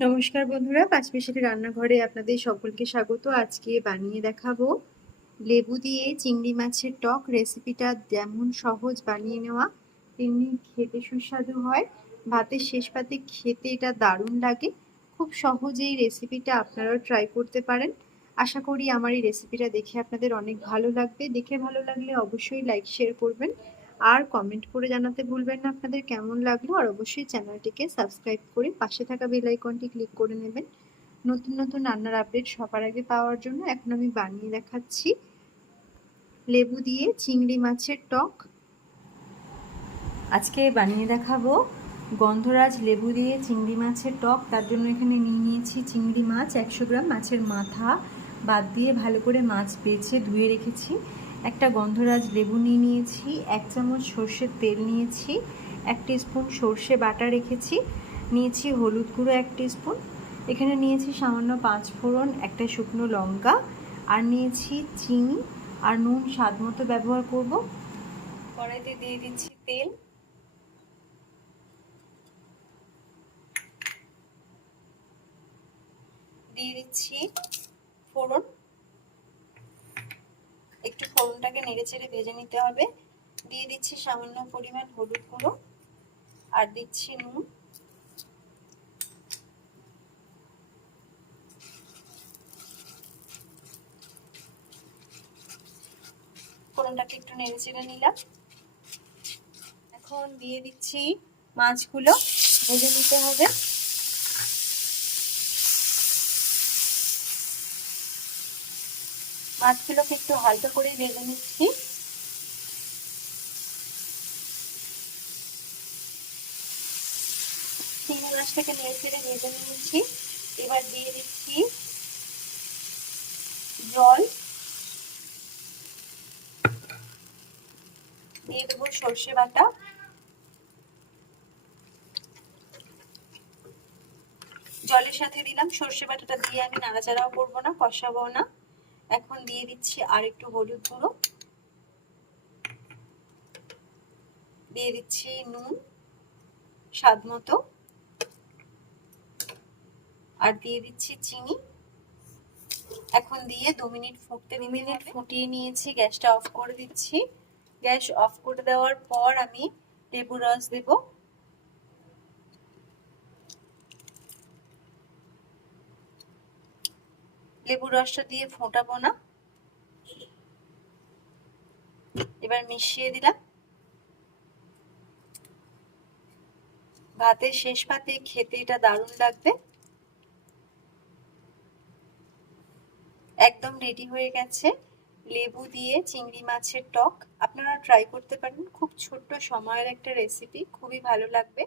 নমস্কার বন্ধুরা, পাঁচমিশালি রান্নাঘরে আপনাদের সকলকে স্বাগত। আজকে বানিয়ে দেখাবো লেবু দিয়ে চিংড়ি মাছের টক রেসিপিটা যেমন সহজ বানিয়ে নেওয়া, তেমনি খেতে সুস্বাদু হয়। ভাতের শেষ পাতে খেতে এটা দারুণ লাগে। খুব সহজেই রেসিপিটা আপনারাও ট্রাই করতে পারেন। আশা করি আমার এই রেসিপিটা দেখে আপনাদের অনেক ভালো লাগবে। দেখে ভালো লাগলে অবশ্যই লাইক শেয়ার করবেন। আর কমেন্ট করে জানাতে ভুলবেন না। আপনাদের কেমন লাগল? আর অবশ্যই চ্যানেলটিকে সাবস্ক্রাইব করে পাশে থাকা বেল আইকনটি ক্লিক করে নেবেন। নতুন নতুন রান্নার আপডেট সবার আগে পাওয়ার জন্য এখন আমি বানিয়ে দেখাচ্ছি। লেবু দিয়ে চিংড়ি মাছের টক। আজকে বানিয়ে দেখাবো গন্ধরাজ লেবু দিয়ে চিংড়ি মাছের টক। তার জন্য এখানে নিয়ে নিয়েছি চিংড়ি মাছ। একশো গ্রাম মাছের মাথা। বাদ দিয়ে ভালো করে মাছ বেছে ধুয়ে রেখেছি। একটা গন্ধরাজ লেবু নিয়ে নিয়েছি, এক চামচ সর্ষের তেল নিয়েছি, এক স্পুন সর্ষে বাটা রেখেছি, নিয়েছি হলুদ গুঁড়ো এক স্পুন এখানে নিয়েছি সামান্য পাঁচ ফোড়ন, একটা শুকনো লঙ্কা, আর নিয়েছি চিনি, আর নুন স্বাদ মতো ব্যবহার করব। কড়াইতে দিয়ে দিচ্ছি তেল। দিয়ে দিচ্ছি ফোড়ন একটু ফোড়নটাকে নেড়ে চেড়ে ভেজে নিতে হবে। দিয়ে দিচ্ছি সামান্য পরিমাণ হলুদ গুঁড়ো আর দিচ্ছি নুন। ফোড়নটাকে একটু নেড়ে চেড়ে নিলাম। এখন দিয়ে দিচ্ছি মাছগুলো ভেজে নিতে হবে। মাছগুলোকে একটু হালকা করে ভেজে নিচ্ছি? চিংড়ি মাছটাকে নেড়ে ফেড়ে ভেজে নিয়েছি এবার দিয়ে দিচ্ছি জল। দিয়ে দেবো সর্ষে বাটা। জলের সাথে দিলাম সর্ষে বাটাটা দিয়ে আমি নাড়াচাড়াও করব না, কষাবো না। এখন দিয়ে দিচ্ছি আর একটু হলুদ গুঁড়ো। দিয়ে দিচ্ছি নুন স্বাদ মতো। আর দিয়ে দিচ্ছি চিনি। এখন দিয়ে দু মিনিট ফুটতে দু মিনিট ফুটিয়ে নিয়েছি গ্যাসটা অফ করে দিচ্ছি। গ্যাস অফ করে দেওয়ার পর আমি লেবু রস দেব। লেবু রসটা দিয়ে ফোটাবো না এবার মিশিয়ে দিলাম। ভাতের শেষ পাতে খেতে এটা দারুণ লাগবে। একদম রেডি হয়ে গেছে লেবু দিয়ে চিংড়ি মাছের টক। আপনারা ট্রাই করতে পারেন। খুব ছোট্ট সময়ের একটা রেসিপি খুবই ভালো লাগবে।